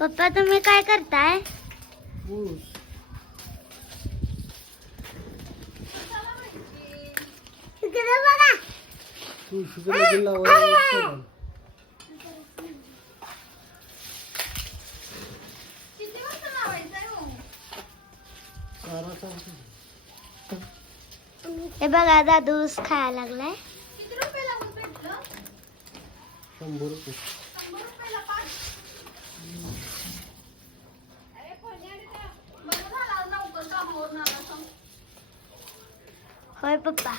पप्पा तुम्ही काय करताय? ऊस. इकडे बघा. लावायला चालतो. हे बघा दादू ऊस खायला लागलाय. शंभर रुपये. होय पप्पा.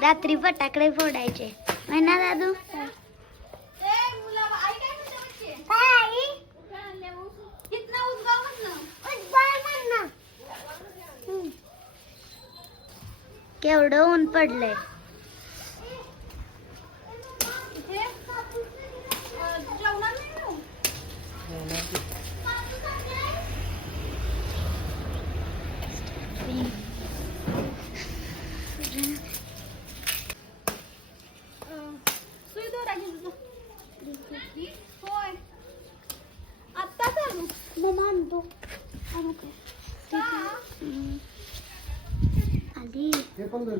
रात्री फटाकडे फोडायचे. होय ना दादू? केवढं ऊन पडलंय. मम्मा आणतो आणू का? हम्म. हे पण धर.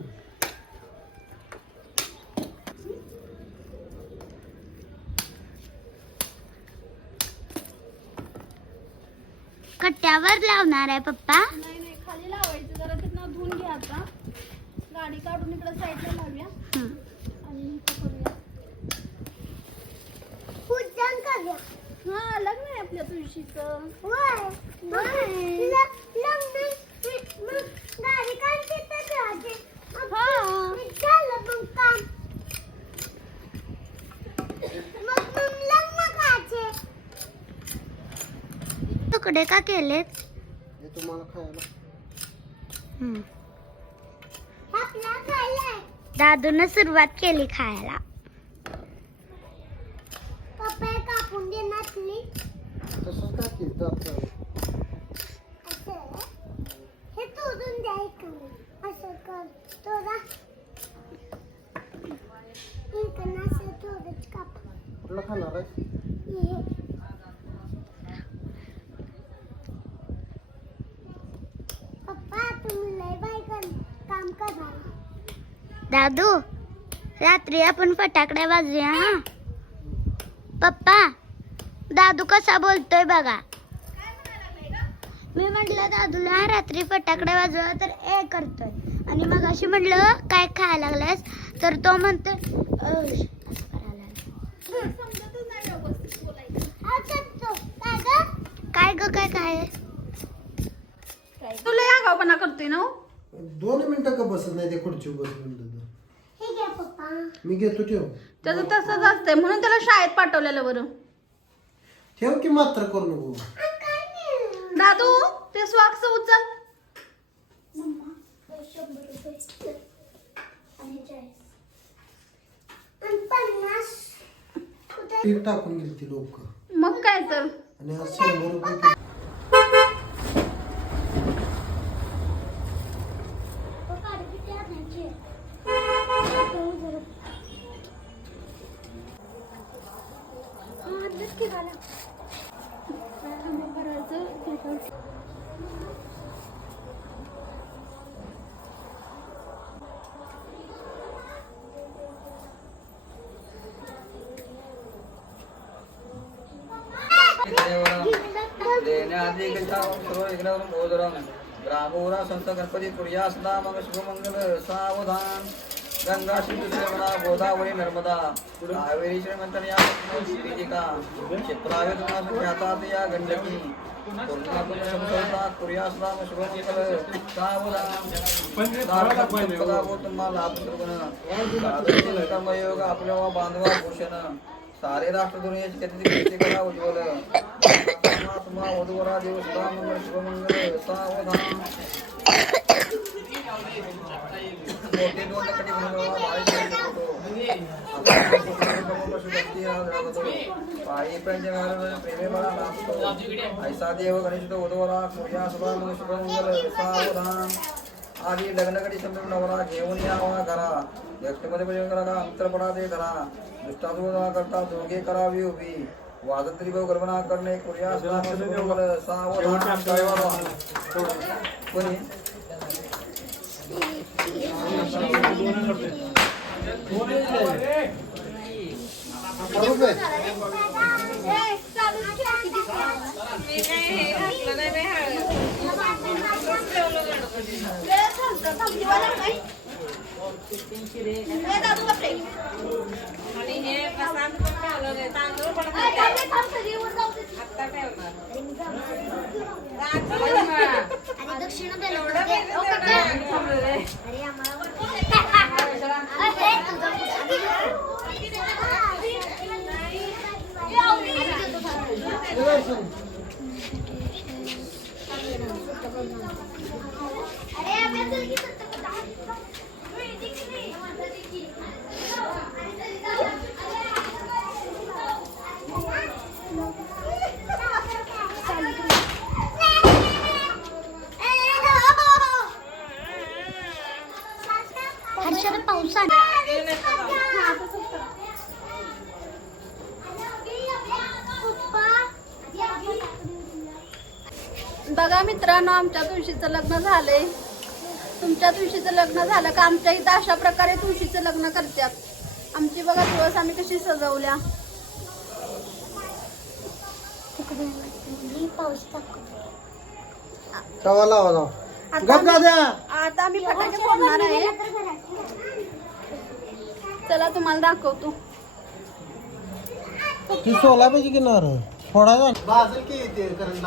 कट्ट्यावर लावणार आहे पप्पा नाही नाही खाली लावायचं जरा तिथनं धुवून घ्या आता गाडी काढून इकडे साईडला लावूया हम्म. आणि इथं करूया पूजन करूया हा लग्न आहे आपल्या तुळशीचं तुकडे का केलेत? हे तुम्हाला खायला. दादून सुरुवात केली खायला. कापून देणार दादू रात्री आपण फटाकडे वाजूया हा? पप्पा दादू कसा बोलतोय बघा. मी म्हटलं दादूला रात्री फटाकडे वाजवा तर ए करतोय. आणि मग अशी म्हटलं काय खायला लागलास तर तो म्हणतोय काय ग? काय काय तुला आगावपणा करतोय ना हो? दोन मिनिटं का बसत नाही ते खुर्चीवर बसून? मी घेतो ठेव. त्याचं तसंच असतंय. म्हणून त्याला शाळेत पाठवलेलं बरं. ठेव की मात्र करू नको? दादू ते स्वाक्स उचल. पीठ टाकून गेली ती लोक. मग काय तर. आणि आज शंभर रुपये ग्रामोरा संत गणपती तुर्यासना मग शुभमंगल सावधान गंगा सिंधू गोदावरी नर्मदा कावेरी श्रीमंतन या श्रीजिका क्षेत्रावे ख्यातात या गंडकी पूर्णातून कर्मयोग आपल्या वा बांधवा भूषण सारे राष्ट्र दुनियेची उज्ज्वल देव सुधा सावधान. पायी पंचकार प्रेमे नाचतो ऐसा देव गणेश सूर्या शुभमंगल सावधान आधी लग्नकडी समजून नवरा घेऊन यावा घरा व्यक्तीमध्ये करा अंतरपडा ते धरा दुष्टासुरा करता दोघे करावी उभी वाजत्री भाऊ कल्पना करणे कुर्या सावधान कोणी करू काय? ए, चालू ठेव किती वेळ थांबतं, थांबती वाला नाही. ए, दादू बापरे. ए, थांब रे, थांब, सगळी वर जाऊ 私ので乗。बघा मित्रांनो आमच्या तुळशीचं लग्न झालंय. तुमच्या तुळशीचं लग्न झालं का? आमच्या इथं अशा प्रकारे तुळशीचं लग्न करतात. आमची बघा तुळस आम्ही कशी सजवल्या. आता आम्ही फटाके फोडणार आहे. चला तुम्हाला दाखवतो. ती सोला पाहिजे की नार फोडायला बाजल की ते करंट